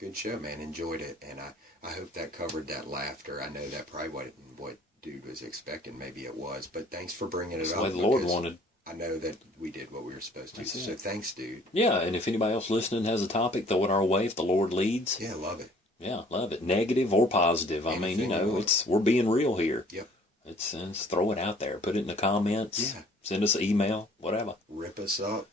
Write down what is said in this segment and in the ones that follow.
Good show, man. Enjoyed it, and I hope that covered that laughter. I know that probably what dude was expecting. Maybe it was, but thanks for bringing it That's up. the way the Lord wanted. I know that we did what we were supposed to. So thanks, dude. Yeah, and if anybody else listening has a topic, throw it our way if the Lord leads. Yeah, love it. Yeah, love it. Negative or positive. Anything I mean, we're being real here. Yep. It's throw it out there. Put it in the comments. Yeah. Send us an email. Whatever. Rip us up.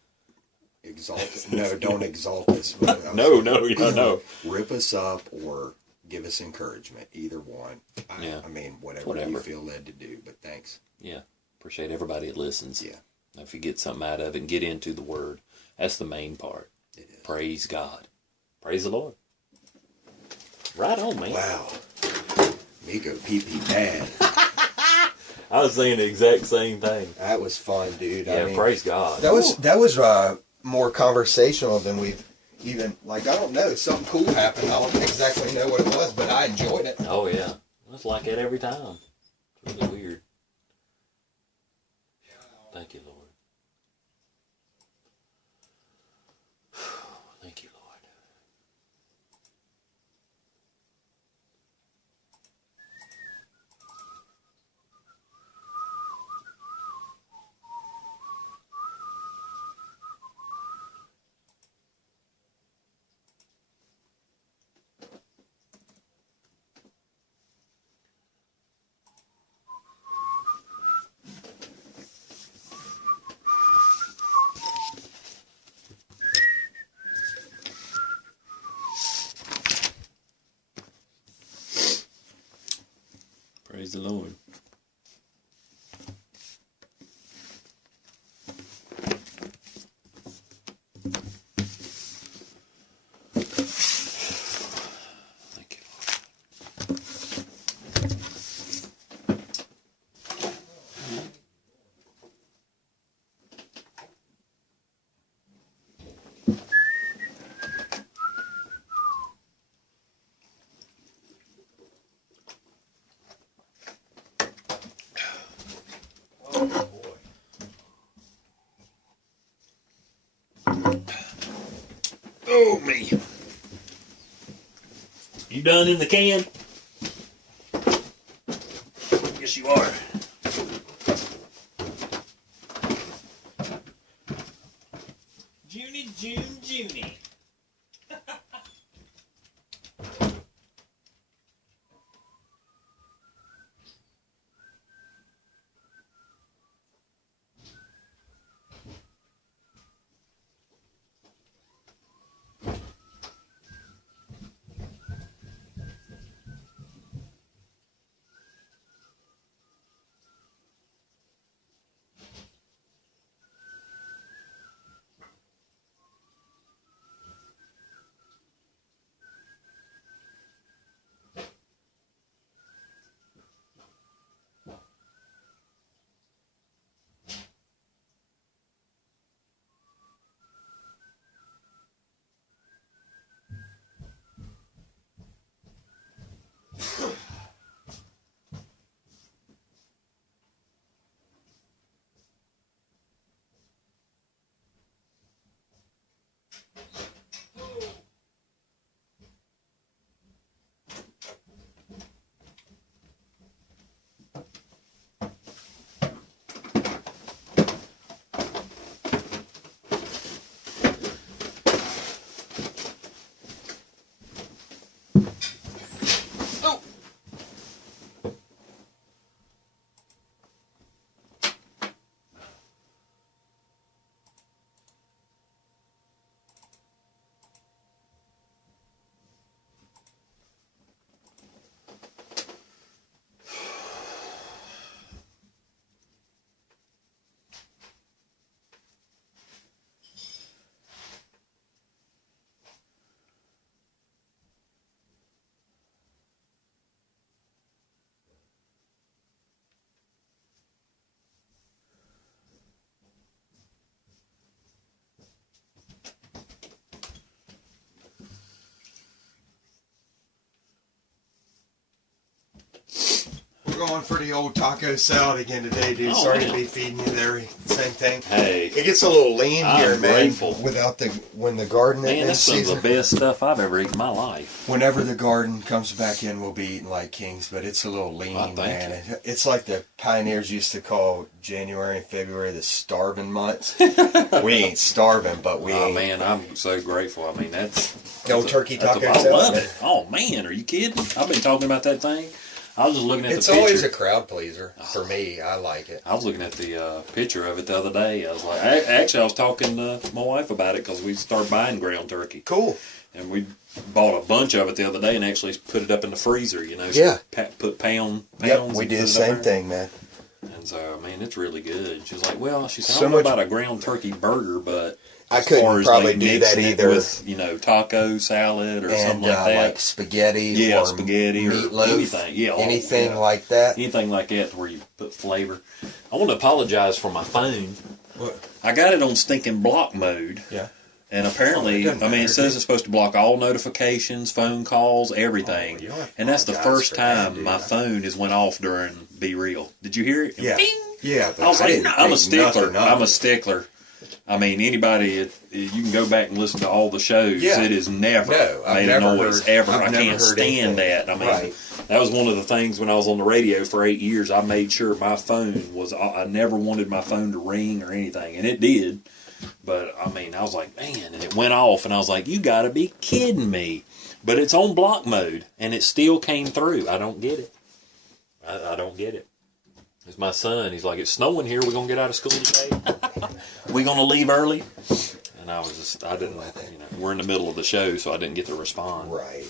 Exalt us. No, don't exalt us. No. Rip us up or give us encouragement. Either one. I mean, whatever you feel led to do. But thanks. Yeah. Appreciate everybody that listens. Yeah. If you get something out of it and get into the Word, that's the main part. It is. Praise God. Praise the Lord. Right on, man. Wow. Me go pee-pee bad. I was saying the exact same thing. That was fun, dude. Yeah, praise God. That was more conversational than we've even, I don't know, something cool happened. I don't exactly know what it was, but I enjoyed it. Oh, yeah. It's like that every time. It's really weird. Thank you, Lord. Thank you, Lord. Praise the Lord. Thank you, Lord. Oh, me. You done in the can? Yes, you are. Junie. We're going for the old taco salad again today, dude. Oh, Sorry man. to be feeding you there. Same thing. Hey, It gets a little lean I'm here, man. grateful. Without when the garden man, in that's some of season. the best stuff I've ever eaten in my life. Whenever the garden comes back in, we'll be eating like kings, but it's a little lean, Well, thank man. It's like the pioneers used to call January and February the starving months. We ain't starving, but we Oh ain't. man, I'm so grateful. I mean, No turkey taco I salad. love it. Oh man, are you kidding? I've been talking about that thing. I was just looking at It's the picture. always a crowd pleaser for me. I like it. I was looking at the picture of it the other day. I was like, actually, I was talking to my wife about it because we started buying ground turkey, Cool. and we bought a bunch of it the other day and actually put it up in the freezer. You know, Yeah. put pounds. Yep, we and do put the it up same there. thing, man. And so, I mean, it's really good. She's like, well, she said, I So don't know much- about a ground turkey burger, but I as couldn't far as probably like do that mixing it either. with, taco salad or And something like that. like spaghetti, Yeah, or spaghetti or meatloaf, anything. Yeah, anything yeah. like that. Anything like that where you put flavor. I want to apologize for my phone. What? I got it on stinking block mode. Yeah. And apparently, Oh, it doesn't I mean, it matter, says dude. it's supposed to block all notifications, phone calls, everything. Oh, you don't have to And that's the apologize first for that, time dude. my phone has went off during Be Real. Did you hear it? Yeah. Bing! Yeah, but I was like, didn't I'm a think stickler. nothing of I'm a it. stickler. I mean, anybody, you can go back and listen to all the shows. Yeah. It is never No, I've made a never noise, heard- ever. I've I never can't heard stand anything. that. I mean, Right. that was one of the things when I was on the radio for 8 years. I made sure my phone was, I never wanted my phone to ring or anything, and it did. But, I mean, I was like, man, and it went off, and I was like, you got to be kidding me. But it's on block mode, and it still came through. I don't get it. I don't get it. It's my son. He's like, it's snowing here. We're going to get out of school today. We going to leave early? And I was just, I didn't, we're in the middle of the show, so I didn't get to respond. Right.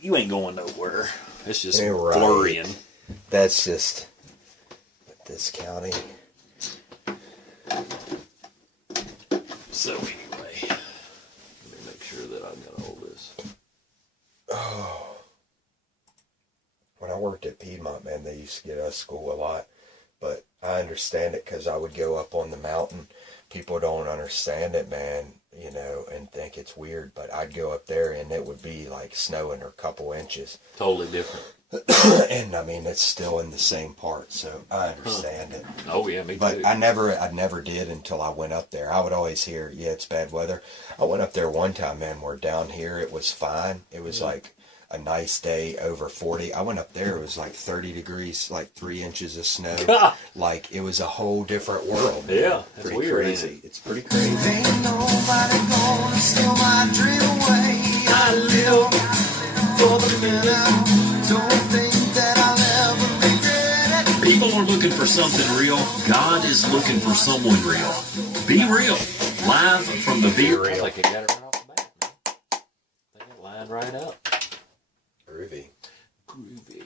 You ain't going nowhere. It's just You're right. flurrying. That's just this county. So anyway, let me make sure that I've got all this. Oh. When I worked at Piedmont, man, they used to get us to school a lot. But I understand it because I would go up on the mountain. People don't understand it, man, and think it's weird. But I'd go up there and it would be like snowing or a couple inches. Totally different. And I mean, it's still in the same part, so I understand it. Oh yeah, me But too. I never did until I went up there. I would always hear, yeah, it's bad weather. I went up there one time, man, where down here it was fine. It was like a nice day, over 40. I went up there, it was like 30 degrees, like 3 inches of snow. God. Like, it was a whole different world. Man. Yeah, that's pretty weird, crazy. ain't it? It's pretty crazy. Ain't nobody gonna steal my dream away. I live for the minute. Don't think that I'll ever regret it. People are looking for something real. God is looking for someone real. Be real. Live from the Be Real. I think it got it right off the bat, man. I think it lined right up. Groovy. Groovy.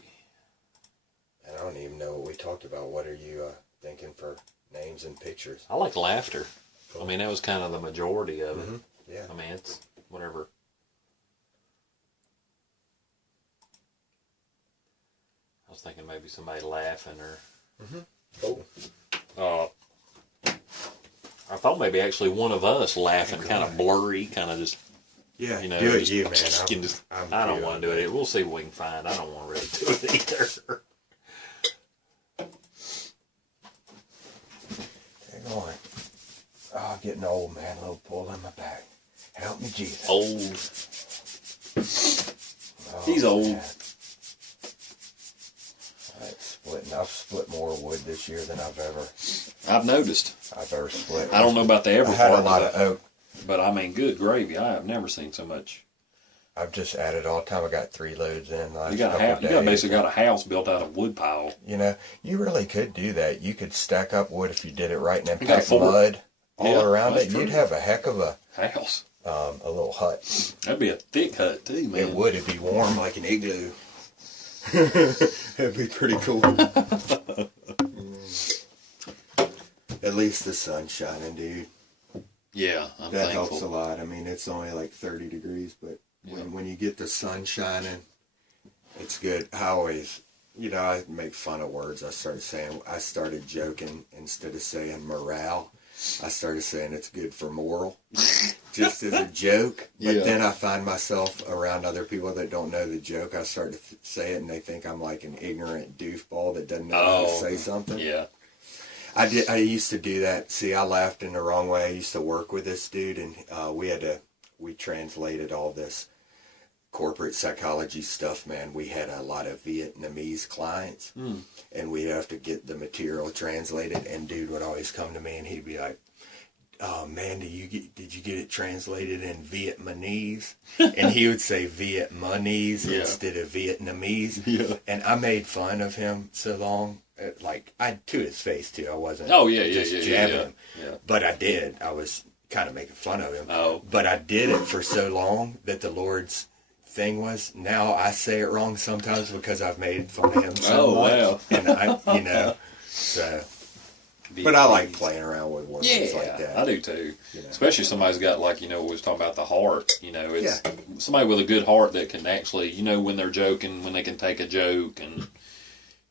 And I don't even know what we talked about. What are you thinking for names and pictures? I like laughter. I mean, that was kind of the majority of it. Yeah. I mean, it's whatever. I was thinking maybe somebody laughing or. Oh. I thought maybe actually one of us laughing, kind of blurry, kind of just, Yeah, you know. do it just, you, man. can just- I'm I don't good want to do it. We'll see what we can find. I don't want to really do it either. Hang on. Oh, getting old, man. A little pull in my back. Help me, Jesus. Old. Oh, He's old. man. I've split more wood this year than I've ever split. I don't know about the ever I had part a lot of of it, oak. but I mean, good gravy. I have never seen so much. I've just added all the time. I got 3 loads in the last You got couple you days. got basically got a house built out of wood pile. You really could do that. You could stack up wood if you did it right and then You got a pack fort. mud all Yeah, around that's it. true. You'd have a heck of a House. little hut. That'd be a thick hut too, man. It would. It'd be warm like an igloo. It'd be pretty cool. At least the sun's shining, dude. Yeah, I'm That thankful. helps a lot. I mean, it's only like 30 degrees, but when you get the sun shining, it's good. I always, I make fun of words. I started joking instead of saying morale. I started saying it's good for moral, just as a joke. But Yeah. then I find myself around other people that don't know the joke. I start to say it, and they think I'm like an ignorant doofball that doesn't know how to say something. Yeah. I used to do that. See, I laughed in the wrong way. I used to work with this dude, and we translated all this corporate psychology stuff, man. We had a lot of Vietnamese clients, and we'd have to get the material translated, and dude would always come to me, and he'd be like, "Oh man, did you get it translated in Vietnamese?" And he would say Vietnamese instead of Vietnamese. Yeah. And I made fun of him so long, like to his face too. I wasn't just jabbing him, but I did. I was kind of making fun of him. Oh. But I did it for so long that the Lord's thing was, now I say it wrong sometimes because I've made fun of him so much. Wow. And so. But I like playing around with words like that. I do too. You know. Especially somebody's got, like, we was talking about the heart. It's somebody with a good heart that can actually, when they're joking, when they can take a joke, and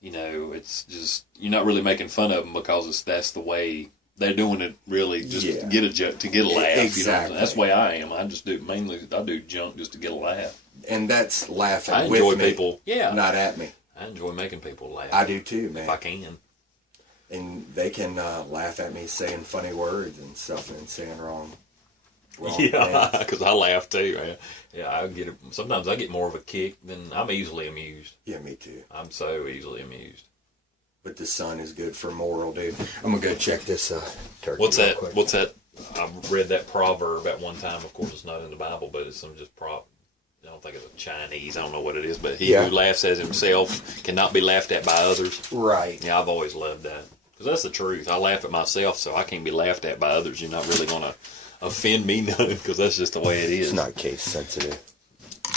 it's just, you're not really making fun of them because that's the way they're doing it. Really, just to get a joke, to get a laugh. Exactly. That's the way I am. I just do junk just to get a laugh. And that's laughing I with enjoy me, people. Yeah, not at me. I enjoy making people laugh. I do too, man. if I can. And they can laugh at me saying funny words and stuff and saying wrong Yeah, things. because I laugh too. Man. Yeah, I get. Sometimes I get more of a kick than I'm easily amused. Yeah, me too. I'm so easily amused. But the sun is good for moral, dude. I'm gonna go check this turkey. What's real that? quick. What's that? I read that proverb at one time. Of course, it's not in the Bible, but it's some just prop. I don't think it's a Chinese. I don't know what it is, but he who laughs at himself cannot be laughed at by others. Right. Yeah, I've always loved that because that's the truth. I laugh at myself, so I can't be laughed at by others. You're not really gonna offend me none because that's just the way it is. It's not case sensitive.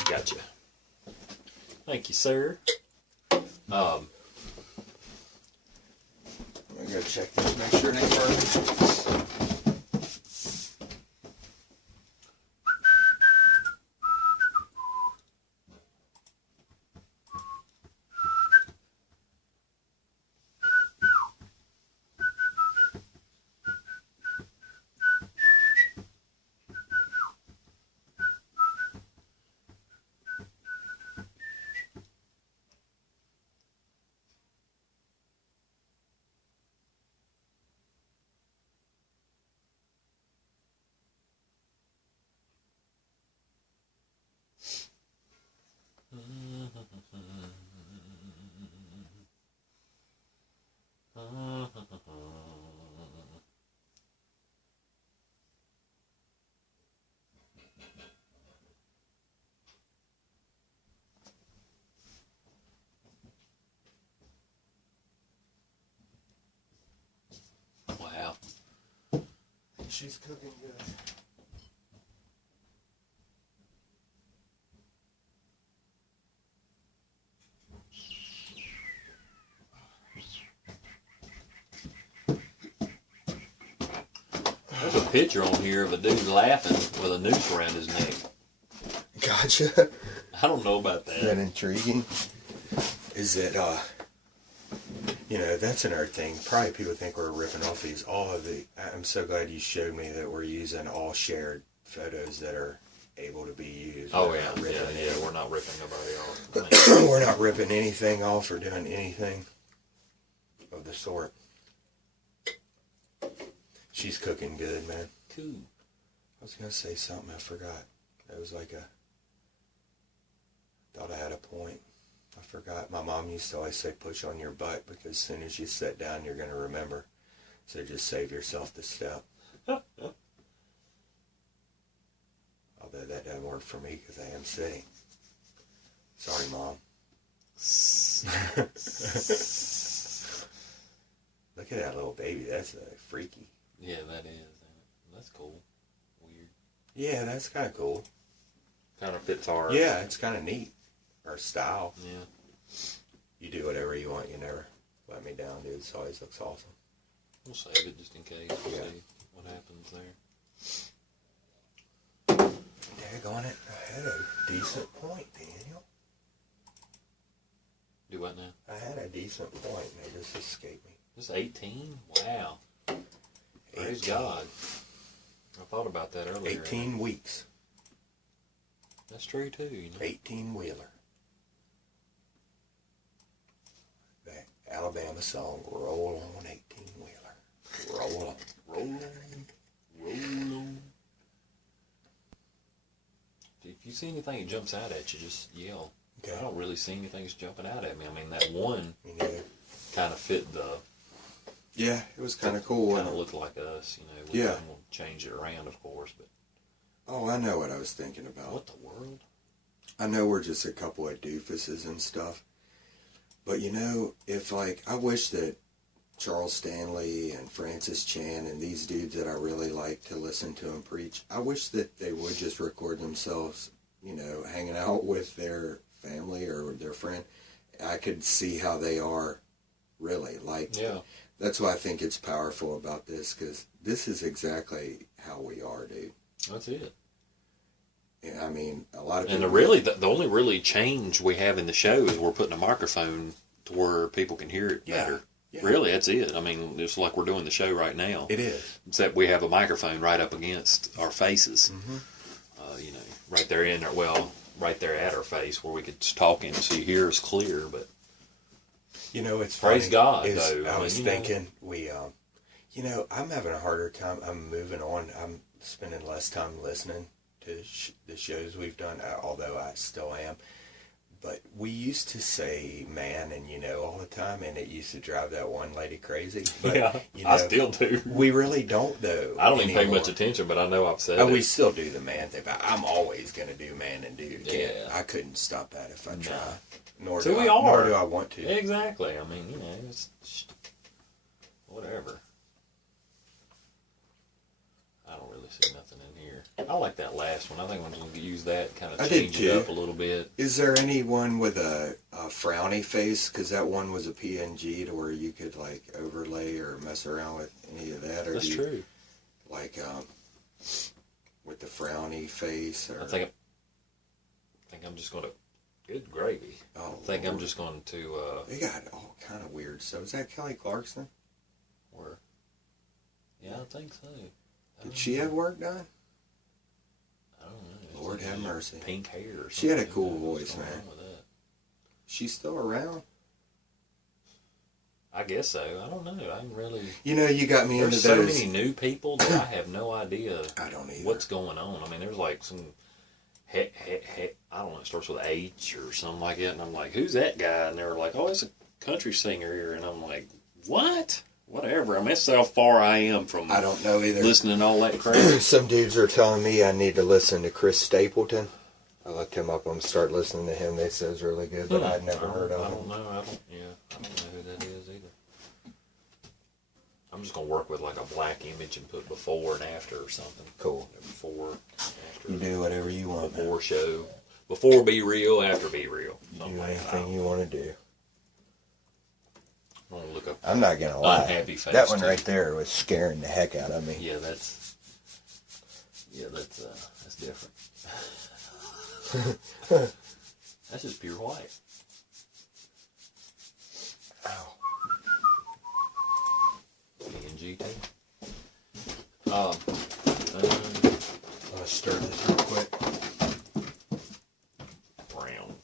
Gotcha. Thank you, sir. I'm gonna go check this, make sure it ain't burning. Wow. She's cooking good. There's a picture on here of a dude laughing with a noose around his neck. Gotcha. I don't know about Is that that. intriguing? Is it, that's another thing. Probably people think we're ripping off these. I'm so glad you showed me that we're using all shared photos that are able to be used. Oh We're yeah, not ripping yeah. We're not ripping nobody off. Man. We're not ripping anything off or doing anything of the sort. She's cooking good, man. Cool. I was going to say something, I forgot. It was like thought I had a point. I forgot. My mom used to always say push on your butt because as soon as you sit down, you're going to remember. So just save yourself the step. Although that doesn't work for me because I am sitting. Sorry, Mom. Look at that little baby. That's freaky. Yeah, that is. That's cool. Weird. Yeah, that's kind of cool. Kind of fits our. Yeah, it's kind of neat. Our style. Yeah. You do whatever you want. You never let me down, dude. It always looks awesome. We'll save it just in case. We'll Yeah. see what happens there. Daggone it. I had a decent point, Daniel. Do what now? I had a decent point and it just escaped me. This 18? Wow. Praise 18. God. I thought about that earlier. 18 weeks. That's true too. You know? 18-wheeler. That Alabama song, roll on 18-wheeler. Roll on. Roll on, roll on. If you see anything that jumps out at you, just yell. Okay. I don't really see anything that's jumping out at me. I mean, that one Me neither. kind of fit the. Yeah, it was kind of cool. Kind of looked like us, you know. We Yeah. will change it around, of course, but Oh, I know what I was thinking about. what the world? I know we're just a couple of doofuses and stuff. But you know, if like, I wish that Charles Stanley and Francis Chan and these dudes that I really like to listen to them preach, I wish that they would just record themselves, you know, hanging out with their family or their friend. I could see how they are really. Like, Yeah. that's why I think it's powerful about this, because this is exactly how we are, dude. That's it. Yeah, I mean, a lot of people... And the only really change we have in the show is we're putting a microphone to where people can hear it Yeah. better. Yeah. Really, that's it. I mean, it's like we're doing the show right now. It is. Except we have a microphone right up against our faces. Mm-hmm. You know, right there in our, well, right there at our face where we could just talk in so you hear us clear. But You know, it's Praise funny, God, is though. I I mean, was you know. thinking, you know, I'm having a harder time. I'm moving on. I'm spending less time listening to the shows we've done, although I still am. But we used to say man and you know all the time, and it used to drive that one lady crazy. But, yeah, you know, I still do. We really don't, though. I don't even pay anymore. much attention, but I know I've said Oh, it. we still do the man thing, but I'm always going to do man and dude. Yeah. I couldn't stop that if I No. try. Nor So do we I, are. Nor do I want to. Exactly. I mean, you know, it's whatever. I don't really see nothing in here. I like that last one. I think I'm just going to use that, kind of I did change it too. up a little bit. Is there anyone with a frowny face? Because that one was a PNG to where you could like overlay or mess around with any of that. Or That's do you, true. Like with the frowny face. Or I think I'm just going to. Good gravy. oh, I think I'm Lord. just going to. They got all kind of weird stuff. Is that Kelly Clarkson? Where? Yeah, I think so. Did she have work done? I don't know. Lord have mercy. Pink hair or something. She had a cool What's voice, going man. on with that? She's still around. I guess so. I don't know. I'm really. You know, you got me There's into so those. many new people that I have no idea I don't either. what's going on. I mean, there's like some. I don't know. It starts with H or something like that, and I'm like, "Who's that guy?" And they're like, "Oh, it's a country singer here," and I'm like, "What? Whatever." I mean, that's how far I am from I don't know either. listening to all that crap. Some dudes are telling me I need to listen to Chris Stapleton. I looked him up. I'm gonna start listening to him. They says really good, but I'd never heard of I him. don't know. I don't know who that is either. I'm just gonna work with like a black image and put before and after or something. Cool. Before, after. You do whatever you want. Man. Before show. Before Be Real, after Be Real. You Something do like that. anything you want to do. I'm gonna look up. I'm not gonna lie. Unhappy face, That one too. right there was scaring the heck out of me. Yeah, that's different. That's just pure white. Ow. PNG too. I'm gonna stir this real quick. Brown.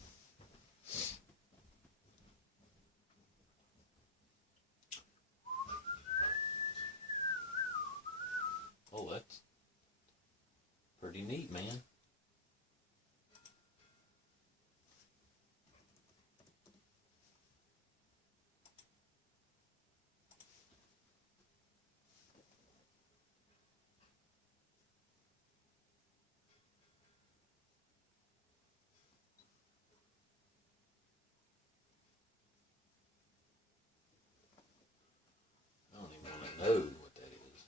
Oh, that's pretty neat, man. I don't even want to know what that is.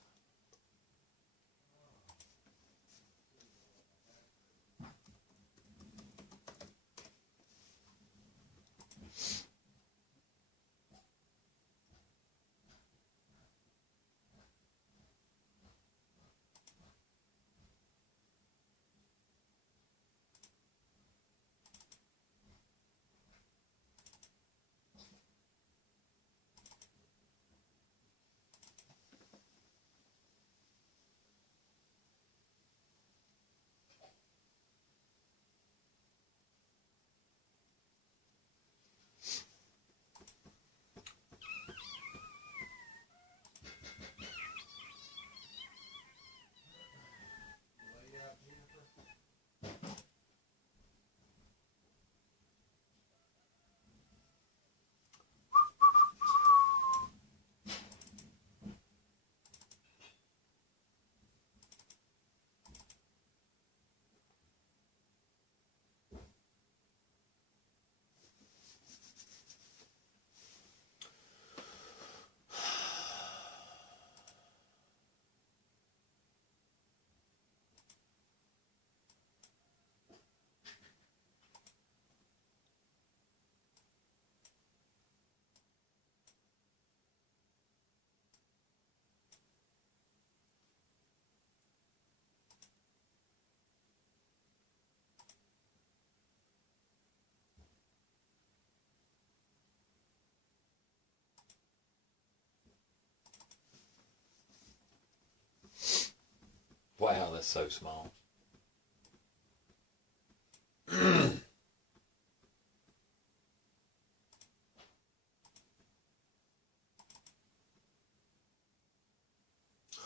that's so small.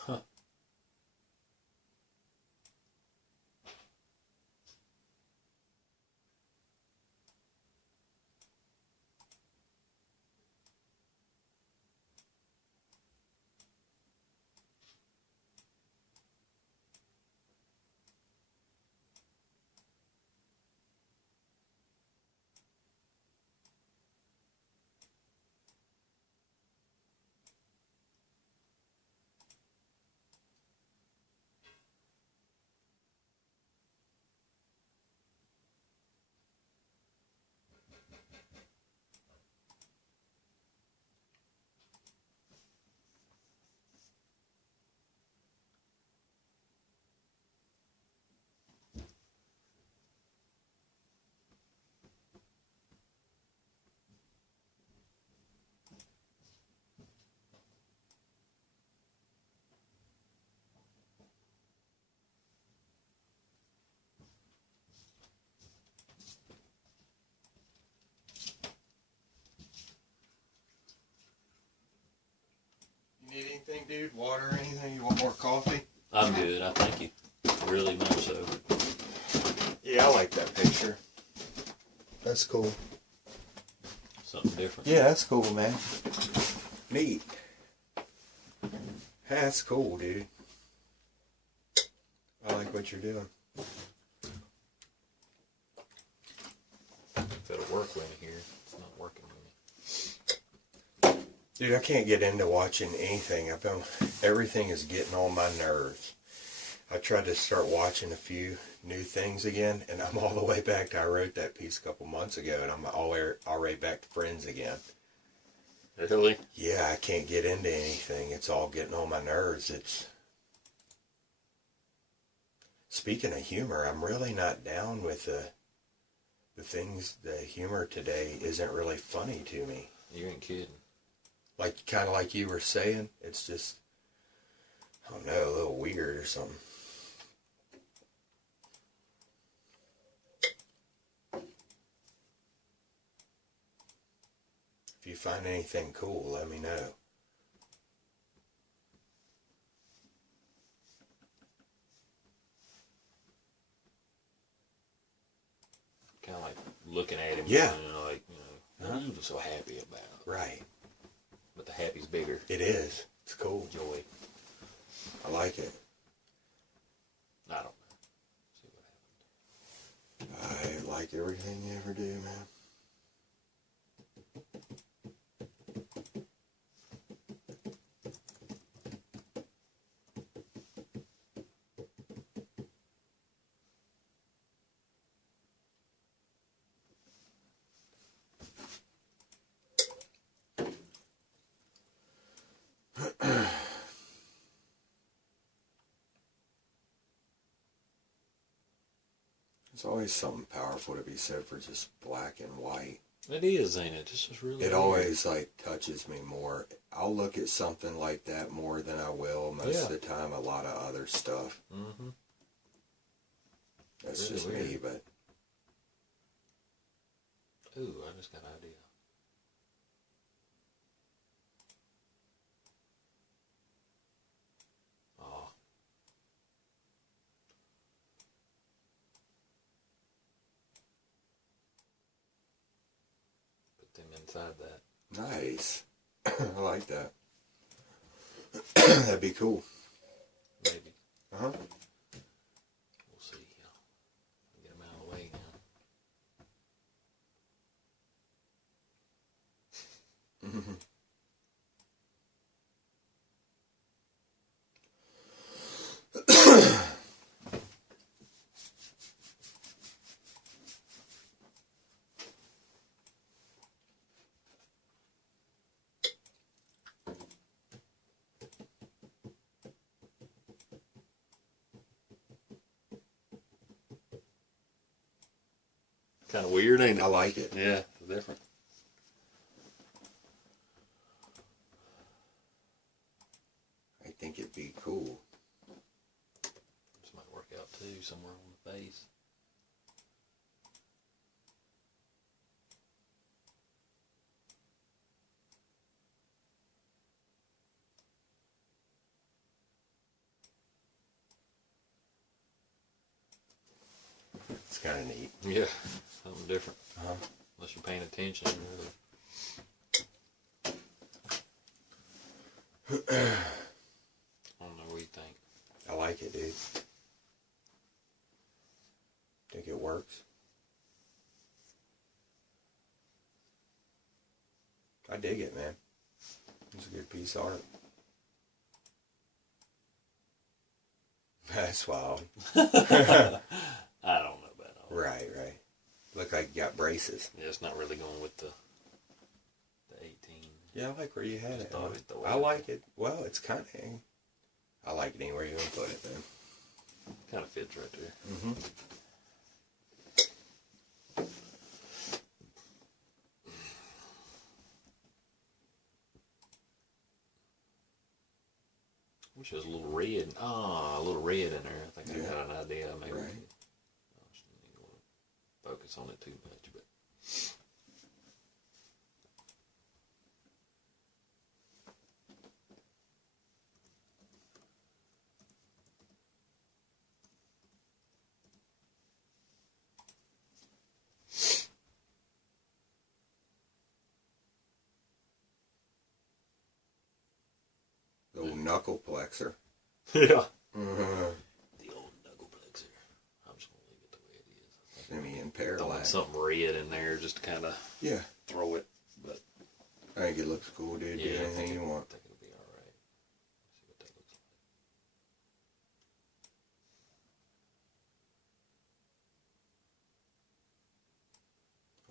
Huh. You need anything, dude? Water or anything? You want more coffee? I'm good, I thank you. Really much so. Yeah, I like that picture. That's cool. Something different. Yeah, that's cool, man. Neat. That's cool, dude. I like what you're doing. If it'll work with me here, it's not working with me. Dude, I can't get into watching anything. Everything is getting on my nerves. I tried to start watching a few new things again, and I'm all the way back to, I wrote that piece a couple months ago, and I'm already back to Friends again. Really? Yeah, I can't get into anything. It's all getting on my nerves. Speaking of humor, I'm really not down with the things. The humor today isn't really funny to me. You ain't kidding. Like, kind of like you were saying, it's just, I don't know, a little weird or something. If you find anything cool, let me know. Kind of like looking at him. Yeah. Like, what are you so happy about? Right. But the happy's bigger. It is. It's cool. Joy. I like it. I don't know. See what happens. I like everything you ever do, man. There's always something powerful to be said for just black and white. It is, ain't it? This is really It weird. always like touches me more. I'll look at something like that more than I will most of the time a lot of other stuff. Mm-hmm. That's Really just me, weird. but Ooh, I just got an idea. Oh. Put them inside that. nice. I like that. That'd be cool. Maybe. Uh-huh. We'll see. Get them out of the way now. Kind of weird, ain't it? I like it. Yeah, it's different. I think it'd be cool. Somebody maybe somewhere on the face. It's kind of neat. Yeah, something different. Uh-huh. Unless you're paying attention. I don't know what you think. I like it, dude. Think it works? I dig it, man. It's a good piece of art. That's wild. I don't know about all that. Right. Look like you got braces. Yeah, it's not really going with the 18. Yeah, I like where you had Just it. thought it the way I like it. Well, it's kind of. I like it anywhere you want to put it, man. Kind of fits right there. Mm-hmm. Wish there was a little red. A little red in there. I think I Yeah. got an idea. Maybe. Right. I shouldn't even focus on it too much, but. The old knuckle plexer. Yeah. Mm-hmm. The old knuckle plexer. I'm just gonna leave it the way it is. I mean, Throwing parallax. something red in there just to kind of Yeah. throw it, but I think it looks cool, dude. Do yeah, I anything think you want. I think it'll be all right. See what that looks like.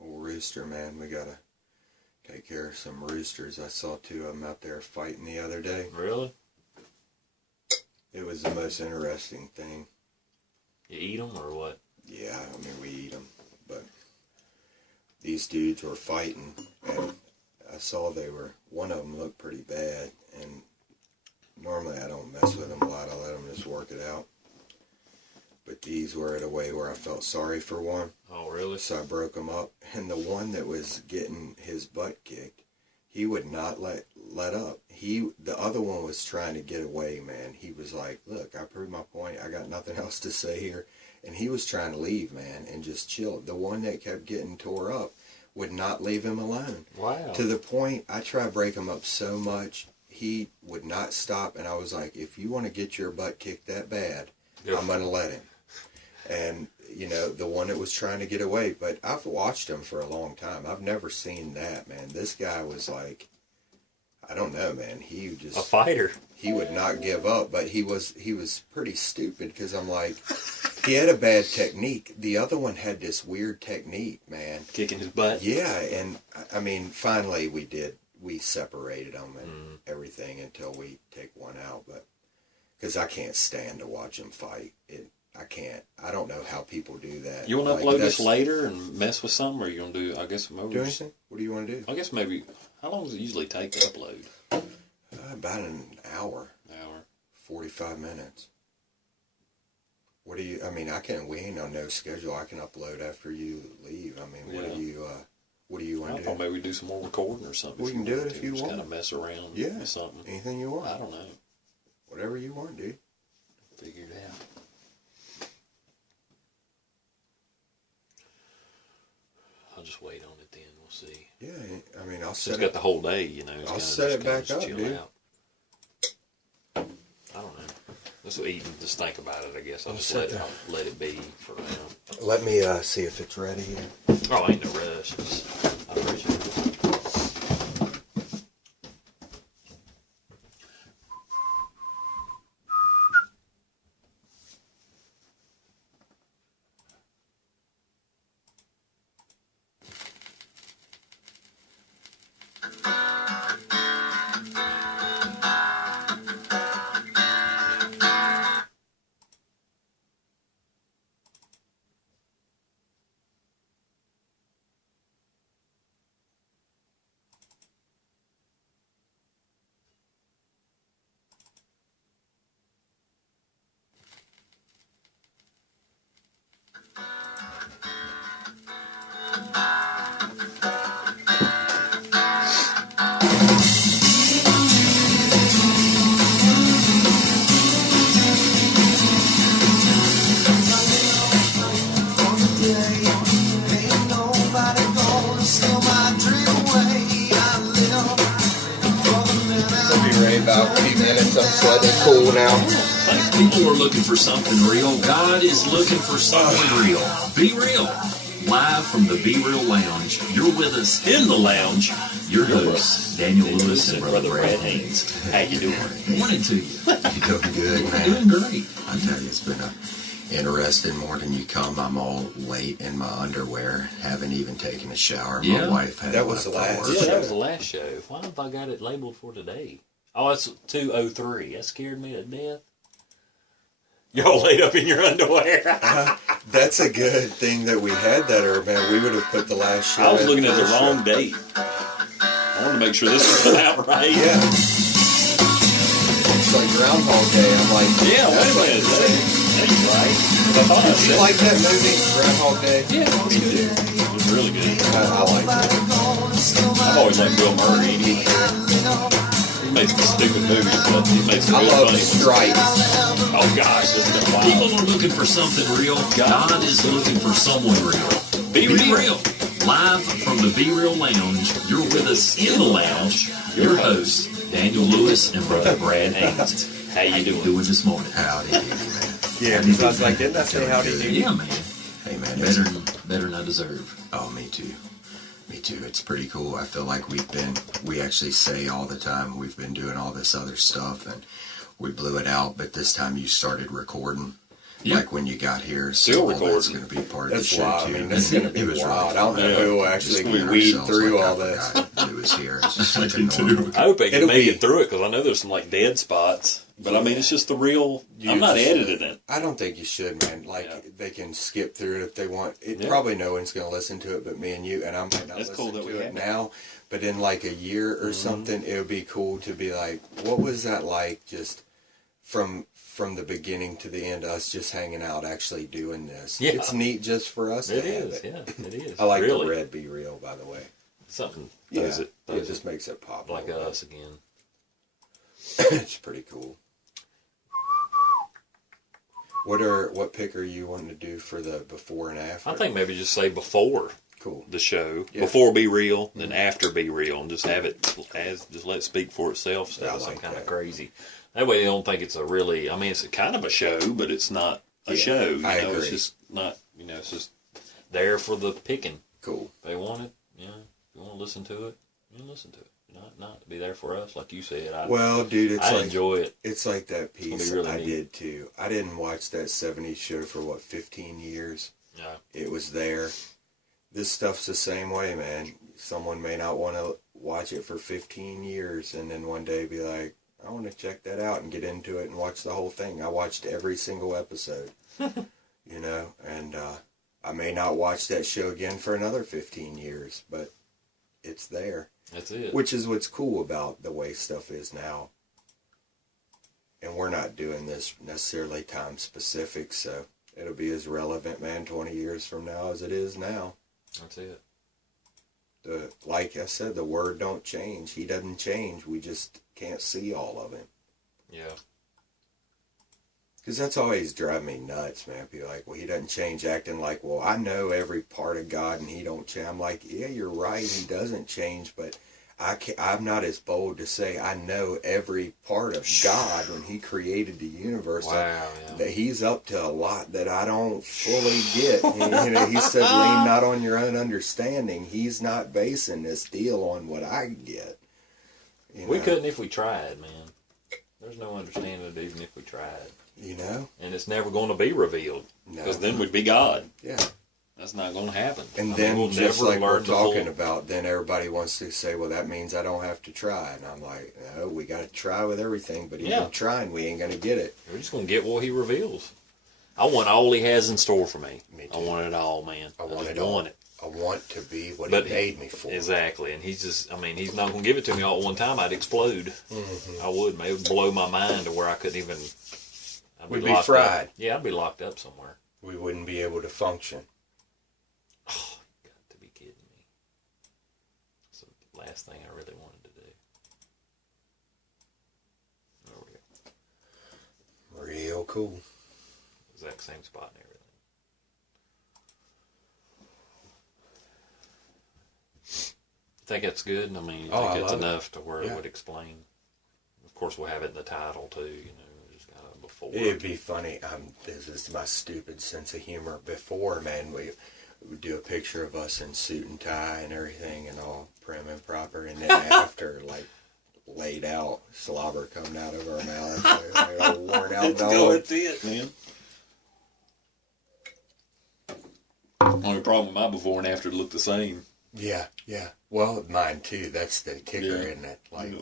Old rooster, man. We gotta take care of some roosters. I saw 2 of them out there fighting the other day. Really? It was the most interesting thing. You eat them or what? Yeah, I mean, we eat them, but these dudes were fighting, and I saw one of them looked pretty bad, and normally I don't mess with them a lot. I let them just work it out. But these were at a way where I felt sorry for one, Oh, really? so I broke them up. And the one that was getting his butt kicked, he would not let up. The other one was trying to get away, man. He was like, look, I proved my point. I got nothing else to say here. And he was trying to leave, man, and just chill. The one that kept getting tore up would not leave him alone. Wow. To the point, I tried to break him up so much, he would not stop. And I was like, if you want to get your butt kicked that bad, Yep. I'm going to let him. And, the one that was trying to get away, but I've watched him for a long time. I've never seen that, man. This guy was like, I don't know, man. He just... A fighter. He would not give up, but he was pretty stupid, because I'm like, he had a bad technique. The other one had this weird technique, man. Kicking his butt. Yeah, and I mean, finally we separated them and everything until we take one out, but because I can't stand to watch them fight. I can't. I don't know how people do that. You want to Like, upload this that's- later and mess with something, or you gonna do? I guess maybe. Do anything? What do you want to do? I guess maybe. How long does it usually take to upload? About an hour, An hour. 45 minutes. What do you? I mean, we ain't on no schedule. I can upload after you leave. I mean, what Yeah. do you want I to thought do? maybe we do some more recording or something. We can do it if you Just want. kind of mess around. Yeah. With something. Anything you want. I don't know. Whatever you want, dude. Figure it out. I'll just wait on it then. We'll see. Yeah, I mean, I'll It's set got it. the whole day, It's I'll kinda set just it back kinda up, chill dude. out. I don't know. Let's eat and just think about it. I guess I'll I'll just set I'll let it be for now. Let me see if it's ready here. Oh, ain't no rush. I appreciate it. day. Ain't nobody gonna steal my dream away. I live for the minute. We'll be ready about a few minutes. I'm slightly cool now. People are looking for something real. God is looking for someone real. Be real. Live from the Be Real Lounge. You're with us in the lounge. Your hosts, Daniel Lewis and Brother Brad Haynes. How you doing? Morning to you. You doing good, man? Doing great. I tell you, it's been a interesting morning. You come, I'm all late in my underwear, haven't even taken a shower. Yeah. My wife had That was left the for last- work. Yeah, that was the last show. Why have I got it labeled for today? Oh, it's 2:03. That scared me to death. Y'all laid up in your underwear. That's a good thing that we had that, or man, we would have put the last show. I was in looking at the first wrong show. date. I wanted to make sure this was put out right. Yeah. It's like Groundhog Day. I'm like, Yeah, wait a minute. That's right. I thought I Did you said like that movie, Groundhog Day? Yeah, it was good. It was really good. I like it. I've always liked Bill Murray. He made some stupid movies, but he made some I really love funny ones. Stripes. Oh gosh, this is wild. People are looking for something real. God is looking for someone real. Be real. Live from the Be Real Lounge. You're with us in the lounge. Your hosts, Daniel Lewis and Brother Brad Haynes. How you doing? this morning? Howdy, doody, man. Yeah, because I was like, didn't I say howdy do? Yeah, man. Hey, man. Better than I deserve. Oh, me too. Me too. It's pretty cool. I feel like we actually say all the time, we've been doing all this other stuff and we blew it out, but this time you started recording. Yeah. Like when you got here, Still all that's recording. going to be part of That's the show wild. too. I mean, that's going to be It was really wild. I don't know fun. who will Just actually being weed ourselves, through like, all I this. forgot It was here. It's just like a Me too. normal. I hope they can It'll make be- it through it because I know there's some like dead spots. But I mean, it's just the real. You I'm not just- editing it. I don't think you should, man. Like, Yeah. they can skip through it if they want. Yeah. Probably no one's going to listen to it but me and you, and I might not That's listen cool that we to it have it. now. But in like a year or something, it would be cool to be like, what was that like just from the beginning to the end, us just hanging out, actually doing this. Yeah. It's neat just for us It to have is. it. Yeah, it is. I like really. the red Be Real, by the way. Something Yeah, throws it, it just makes it pop. a like little bit. us again. It's pretty cool. What pick are you wanting to do for the before and after? I think maybe just say before Cool. the show, Yeah. before Be Real, then after Be Real, and just have it just let it speak for itself instead I of some like kind of that. crazy. That way they don't think it's a really. I mean, it's a kind of a show, but it's not a Yeah, show. You I know, it's agree. just not. You know, it's just there for the picking. Cool. If they want it, yeah. If you want to listen to it, you listen to it. Not to be there for us, like you said. Well, dude, it's I like enjoy it. it's like that gonna be piece really I neat. did too. I didn't watch that '70s show for 15 years. Yeah. It was there. This stuff's the same way, man. Someone may not want to watch it for 15 years and then one day be like, I want to check that out and get into it and watch the whole thing. I watched every single episode, you know, and I may not watch that show again for another 15 years, but it's there. That's it. Which is what's cool about the way stuff is now. And we're not doing this necessarily time specific, so it'll be as relevant, man, 20 years from now as it is now. That's it. Like I said, the word don't change. He doesn't change. We just can't see all of him. Yeah. Because that's always drive me nuts, man. People are like, well, he doesn't change, acting like, well, I know every part of God and he don't change. I'm like, yeah, you're right. He doesn't change, but I'm not as bold to say I know every part of God when he created the universe. Wow. Yeah. That he's up to a lot that I don't fully get. You know, he said, lean not on your own understanding. He's not basing this deal on what I get. You We know? couldn't if we tried, man. There's no understanding it even if we tried. You know? And it's never going to be revealed. No. Because then we'd be God. Yeah. That's not going to happen. And I mean, then, we'll just never like we're learn the full- talking about, then everybody wants to say, well, that means I don't have to try. And I'm like, no, we got to try with everything. But even Yeah. trying, we ain't going to get it. We're just going to get what he reveals. I want all he has in store for me. Me I too. want it all, man. I want just it all. want it. I want to be what But he made me for. Exactly. And he's just, I mean, he's not going to give it to me all at one time. I'd explode. Mm-hmm. I would. Maybe it would blow my mind to where I couldn't even. I'd We'd be locked fried. Up. Yeah, I'd be locked up somewhere. We wouldn't be able to function. Oh, you got to be kidding me. That's the last thing I really wanted to do. There we go. Real cool. Exact same spot and everything. think it's good? I mean, you Oh, think I it's love it. enough to where Yeah. it would explain? Of course, we'll have it in the title too. You know, just kind of before. It'd be funny. This is my stupid sense of humor. Before, man, we would do a picture of us in suit and tie and everything and all prim and proper. And then after, like, laid out, slobber coming out of our mouths. Like all worn out dog. it, man. Only problem with my before and after look the same. Yeah, yeah. Well, mine too. That's the kicker, Yeah. isn't it? Like,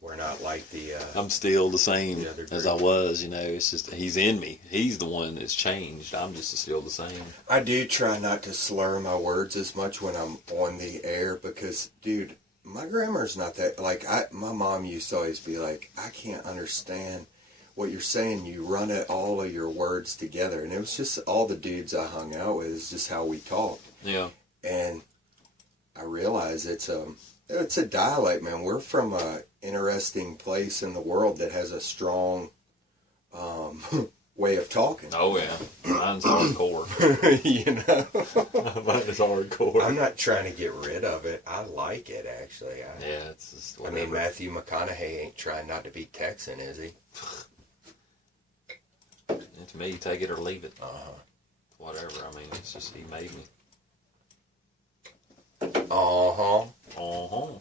we're not like the... I'm still the same The other as group. I was, you know. It's just he's in me. He's the one that's changed. I'm just still the same. I do try not to slur my words as much when I'm on the air because, dude, my grammar's not that... Like, my mom used to always be like, I can't understand what you're saying. You run it, all of your words together. And it was just all the dudes I hung out with. It's just how we talk. Yeah. And I realize it's a dialect, man. We're from a interesting place in the world that has a strong way of talking. Oh yeah. Mine's hardcore. You know, Mine is hardcore. I'm not trying to get rid of it. I like it actually. Yeah, it's just I whatever. mean, Matthew McConaughey ain't trying not to be Texan, is he? It's me. Take it or leave it. Uh-huh. Whatever. I mean, it's just he made me. Uh-huh. Uh-huh.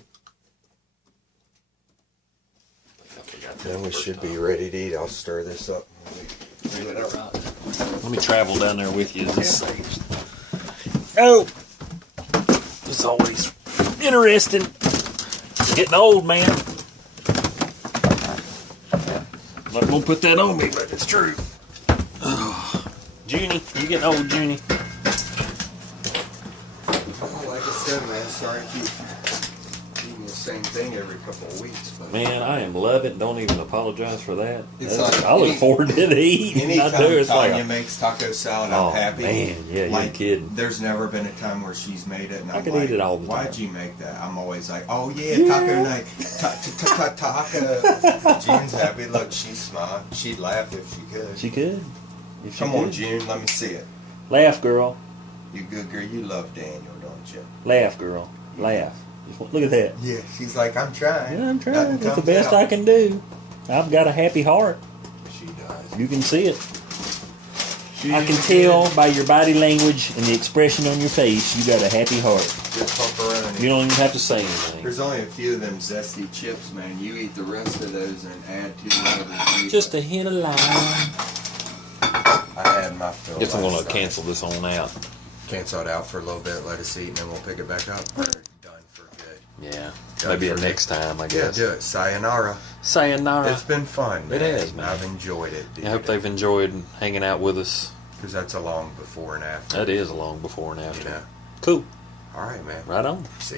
I forgot that Then we the should first be time. ready to eat. I'll stir this up. Let me travel down there with you. This saves. Oh, it's always interesting. Getting old, man. Not gonna put that on me, but it's true. Junie, you getting old, Junie? Oh, like I said, man, sorry to keep eating the same thing every couple of weeks. But Man, I am loving. Don't even apologize for that. It's That's- like I look any- forward to eating. I anytime do. It's Tanya like makes taco salad, Oh, I'm happy. man, yeah, you're kidding. There's never been a time where she's made it, and I'm could like, eat it all the why'd time." you make that? I'm always like, oh yeah, taco night, taco. June's happy. Look, she's smiling. She'd laugh if she could. she could. If she Come on, could. June, let me see it. Laugh, girl. You good girl. You love Daniel, don't you? Laugh, girl. Laugh. Look at that. Yeah, she's like, I'm trying. Yeah, I'm trying. Nothing It's the comes best out. I can do. I've got a happy heart. She does. You can see it. I can tell by your body language and the expression on your face you got a happy heart. Just pepperoni. You don't even have to say anything. There's only a few of them zesty chips, man. You eat the rest of those and add to whatever you eat. Just a hint of lime. I had my fill. Guess I'm last gonna night. cancel this on out. Cancel it out for a little bit, let us eat, and then we'll pick it back up. We're done for good. Yeah. Done Maybe for a good. next time, I Yeah, guess. do it. Sayonara. Sayonara. It's been fun. It has, man. I've enjoyed it. I hope they've enjoyed hanging out with us. Because that's a long before and after. That is a long before and after. You know. Cool. All right, man. Right on. See